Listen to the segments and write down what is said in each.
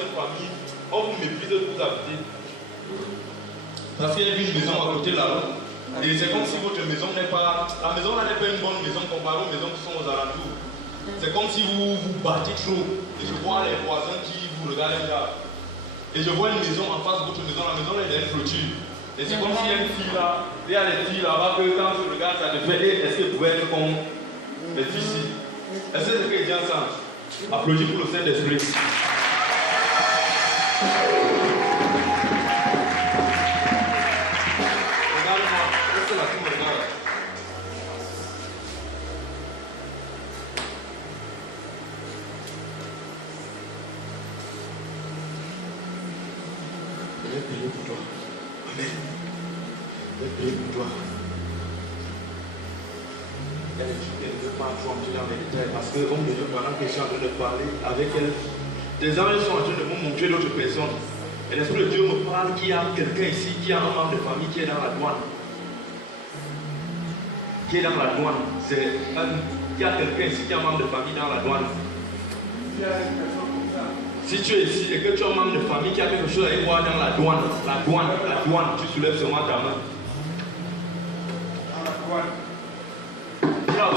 cette famille, on vous méprise de vous habiter. Parce qu'il y a une maison à côté là-haut. Et c'est comme si votre maison n'est pas. La maison là n'est pas une bonne maison comparée aux maisons qui sont aux alentours. C'est comme si vous vous battez trop. Et je vois les voisins qui vous regardent là. Et je vois une maison en face de votre maison. La maison là, elle a une clôture. Et c'est comme s'il y a une fille là. Il y a des filles là-bas que quand tu regardes, ça te fait. Est-ce qu'elle pouvait être comme les filles ici? Est-ce que c'est ce que dit ensemble? Applaudis pour le Saint-Esprit. Je vais prier pour toi. Amen. Je vais prier pour toi. Il y a des trucs qu'elle ne veut pas affronter dans les détails parce qu'on me dit pendant que je suis en train de parler avec elle. Des anges sont en train de me montrer d'autres personnes. Et l'Esprit de Dieu me parle qu'il y a quelqu'un ici qui a un membre de famille qui est dans la douane. Qui est dans la douane. Il y a quelqu'un ici qui a un membre de famille dans la douane. Il y a une personne comme ça. Si tu es ici et que tu as un membre de famille qui a quelque chose à y voir dans la douane, tu soulèves seulement ta main. Dans la douane. Bravo.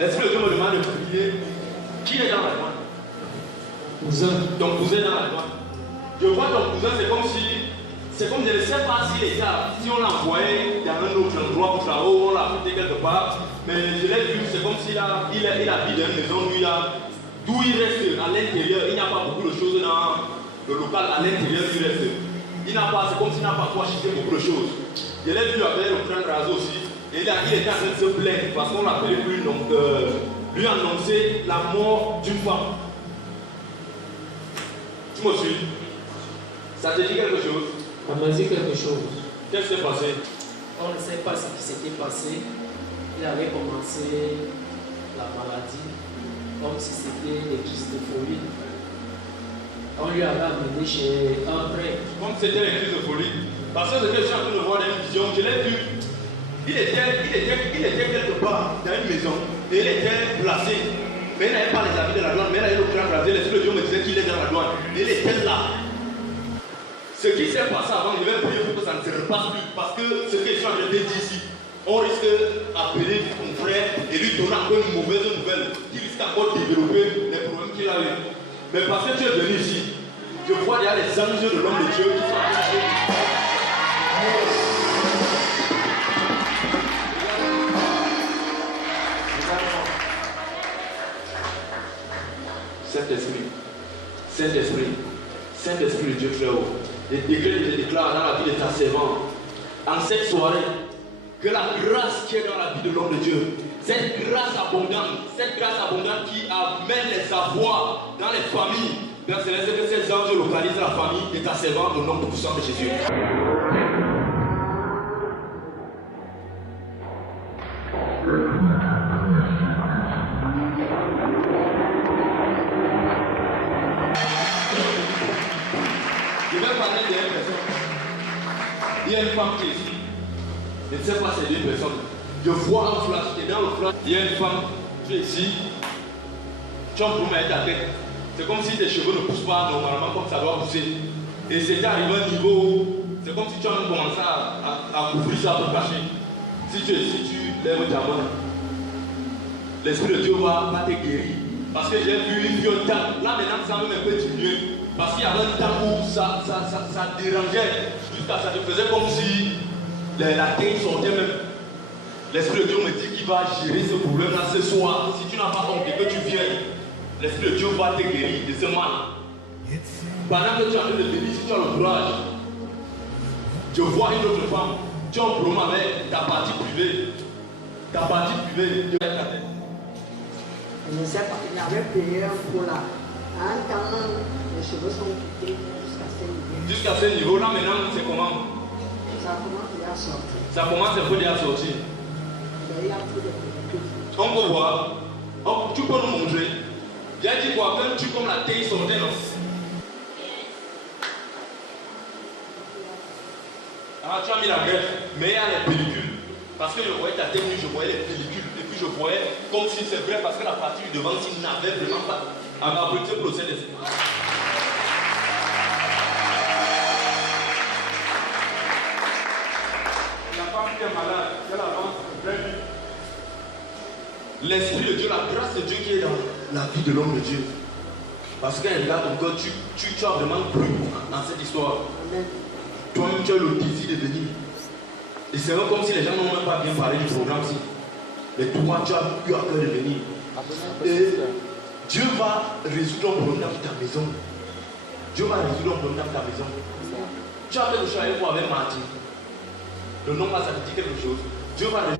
L'Esprit de Dieu me demande de prier. Qui est dans la douane? Cousin. Ton cousin est dans la douane. Je vois ton cousin, c'est comme je ne sais pas s'il est là. Si on l'a envoyé dans un autre endroit pour travailler, on l'a affecté quelque part. Mais je l'ai vu, c'est comme s'il habite dans une maison d'où il reste à l'intérieur. Il n'y a pas beaucoup de choses dans le local à l'intérieur du reste. C'est comme s'il n'a pas pu acheter beaucoup de choses. Je l'ai vu avec le frère Razo aussi. Et là, il était en train de se plaindre parce qu'on l'appelait lui annoncer la mort d'une femme. Tu me suis? Ça te dit quelque chose? Ça m'a dit quelque chose. Qu'est-ce qui s'est passé? On ne sait pas ce qui s'était passé. Il avait commencé la maladie comme si c'était des crises de folie. On lui avait amené chez un prêtre. Comme c'était les crises de folie. Parce que ce que je suis en train de voir dans une vision, je l'ai vu. Il était quelque part dans une maison et il était placé. Mais il n'avait pas les habits de la douane, mais il avait le crâne rasé. L'Esprit de Dieu me disait qu'il est dans la douane. Il était là. Ce qui s'est passé avant, il va prier pour que ça ne se repasse plus. Parce que ce que je suis en train de dire ici, on risque d'appeler ton frère et lui donner encore une mauvaise nouvelle qui risque encore de développer les problèmes qu'il a eu. Mais parce que tu es venu ici, je vois il y a les anges de l'homme de Dieu qui sont attachés. Saint-Esprit de Dieu très haut, je déclare dans la vie de ta servante, en cette soirée, que la grâce qui est dans la vie de l'homme de Dieu, cette grâce abondante qui amène les avoirs dans les familles, Père Céleste, que ces anges localisent la famille de ta servante au nom puissant de Jésus. Il y a une femme qui est ici. Je ne sais pas si c'est une personne. Je vois un flash et dans le flash, il y a une femme. Tu es ici. Tu as un problème avec ta tête. C'est comme si tes cheveux ne poussent pas normalement comme ça doit pousser. Et c'est arrivé à un niveau où c'est comme si tu as commencé à couvrir ça pour cacher. Si tu es ici, tu lèves ta main. L'Esprit de Dieu va te guérir. Parce que j'ai vu une vieux temps. Là maintenant, ça va même un peu diminuer. Parce qu'il y avait un temps où ça dérangeait. Jusqu'à ça te faisait comme si la tête sortait même. L'Esprit de Dieu me dit qu'il va gérer ce problème-là ce soir. Si tu n'as pas honte et que tu viens, l'Esprit de Dieu va te guérir de ce mal. Pendant que tu es en train de venir, si tu as le courage, je vois une autre femme. Tu as un problème avec ta partie privée. Ta partie privée de ta tête. Je ne sais pas, il avait payé un coup là. Un temps, les cheveux sont quittés jusqu'à ce niveau. Jusqu'à ce niveau-là, maintenant, c'est comment? Ça commence déjà à sortir. Ça commence un peu déjà à sortir. Il y a plus de problèmes. On peut voir. Tu peux nous montrer. J'ai dit quoi? Quand tu comme la tête sortait, non? Ah, tu as mis la greffe, mais il y a les pellicules. Parce que je voyais ta technique, je voyais les pellicules. Et puis je voyais comme si c'est vrai, parce que la partie du devant, s'il n'avait vraiment pas à m'apprêter pour le Saint-Esprit. La femme qui est malade, elle avance très vite. L'Esprit de Dieu, la grâce de Dieu qui est dans la vie de l'homme de Dieu. Parce qu'elle regarde ton cœur, tu as vraiment cru dans cette histoire. Toi-même, tu as le désir de venir. Et c'est comme si les gens n'ont même pas bien parlé du programme-ci. Mais toi, tu as eu à cœur de venir. Et Dieu va résoudre un problème dans ta maison. Dieu va résoudre un problème dans ta maison. Tu as fait le choix avec Martin. Le nom là, ça te dit quelque chose. Dieu va résoudre.